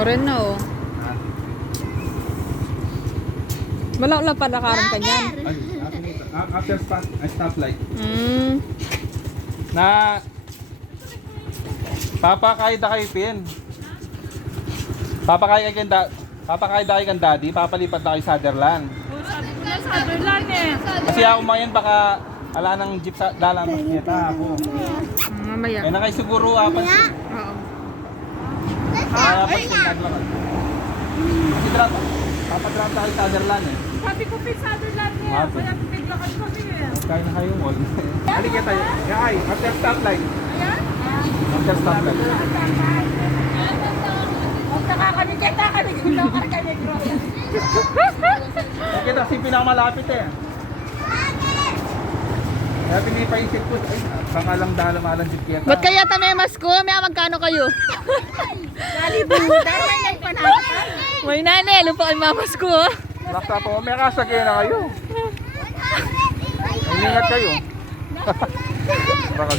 Oren na oh. Ha? Wala palakaran ka niyan. After stoplight. Na papakay da kay Pin. Papakay kay kan daddy, papalipat na kay Sutherland. Sabi ko na Sutherland eh. Kasi ako ngayon baka ala ng jeep sa dalang kita ako. Mamaya. Eh na kay siguro apat. Oo. Apat sin naglakad. Kasi drop. Papadrap na kay Sutherland eh. Sabi ko Pin Sutherland eh. Hapon. Kaya piglakad kami eh. Kaya na kayo mall. Halika tayo. Ay, after stoplight. Ayan. After stoplight. Kita kami gulong kami grocery. Eh, kita si pinakamalapit eh. Kaya pinipaisip ko, ay, baka lang malang jeep kita. Ba't kaya may masko? May magkano kayo? Kalibutan may nagpanatay. May nane, lupa ang mamas ko oh. Laksa po, may kasagay na kayo. Ingat kayo. Baka